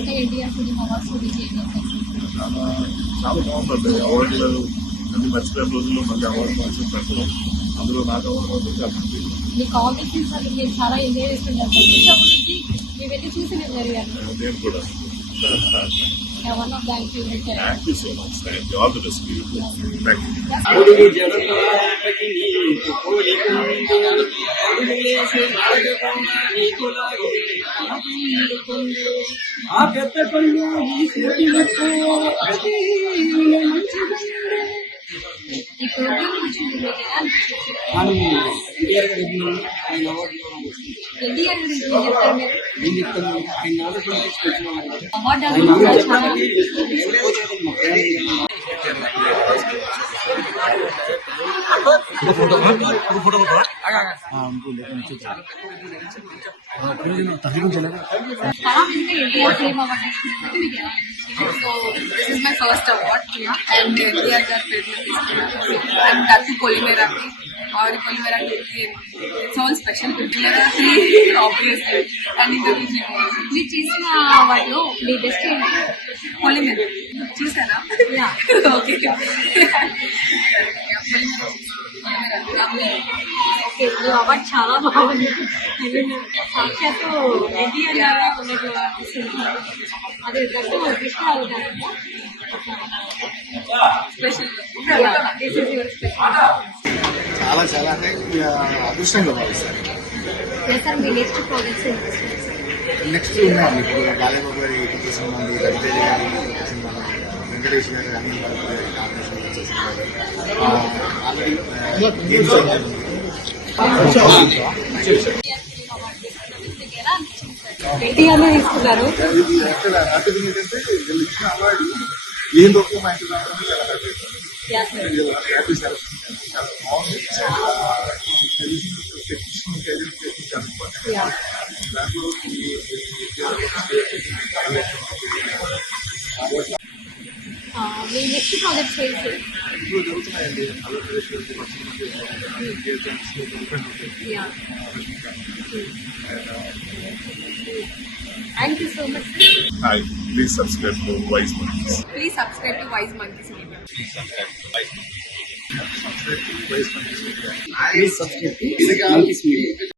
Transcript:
ఇంకా NTR film awards గురించి ఏం చెప్తారు? చాలా బాగుంటుంది. అవార్డులు అన్ని మర్చిపోయిన రోజుల్లో మళ్ళీ అవార్డు ఫంక్షన్ పెట్టడం, అందులో నాకు అవార్డు మాత్రం కాబట్టి మీ కామెంట్ అసలు మీరు చాలా ఎంజాయ్ చేస్తుంటారు. చిన్నప్పటి నుంచి మేము వెళ్ళి చూసి నేను జరిగాను. నేను కూడా. వన్ ఆఫ్ దాని favourite. Thank you so much. Thank you. All the best. Thank you. ఆ పెద్ద పళ్ళు ఈ ప్రోగ్రామ్ గురించి మీకు ఎలా అనిపిస్తుంది? మనం ఎన్టీఆర్ గారి ఆయన అవార్డు ఎన్టీఆర్ గురించి ఏం చెప్తారు మీరు? నేను చెప్తాను. ఆయన ఆలోచన తీసుకొచ్చిన అవార్డు ఎన్టీఆర్ ఫిలిం అవార్డు తీసుకున్నట్టు మీకు ఎలా అనిపిస్తుంది? So this is my first award and NTR గారు తీసుకున్నాను and that too Polimeraki और Polimeraki it's all special Polimeraki obviously and in the region మీరు చేసిన అవార్డులో మీ బెస్ట్ ఏంటి? Polimeraki చూసారా? ఓకే ఓకే, ఈ అవార్డు చాలా బాగుంది. సాక్షాత్తు ఎన్టీఆర్ లాగా ఉన్నట్టు అనిపిస్తుంది. అది దట్టు కృష్ణ అవుతారు. స్పెషల్ చాలా చాలా అంటే అదృష్టంగా భావిస్తారు. సార్ మీ నెక్స్ట్ ప్రాజెక్ట్స్ నెక్స్ట్ ఉన్నాయండి. ఇప్పుడు బాలయ్య గారి కొత్త సినిమా ఉంది, రవితేజ గారి కొత్త సినిమా, వెంకటేష్ గారు అనిల్ గారి కాంబినేషన్ వచ్చే సినిమా ఆల్రెడీ గేమ్స్ ఎన్టీఆర్ లో తీసుకున్నారు. ఇది యాక్చువల్ హ్యాపీ థింగ్ ఏంటంటే వీళ్ళు ఇచ్చిన అవార్డు ఏం దొరికి మా ఇంటి రావడం చాలా హ్యాపీ సార్. చాలా బాగుంది. దాంట్లో మీ నెక్స్ట్ ప్రాజెక్ట్స్ ఏంటి? ఇప్పుడు జరుగుతున్నాయండి. Andhra Pradesh thank you so much. Hi, please subscribe to wise monkeys. Please subscribe to wise monkeys media. Please subscribe to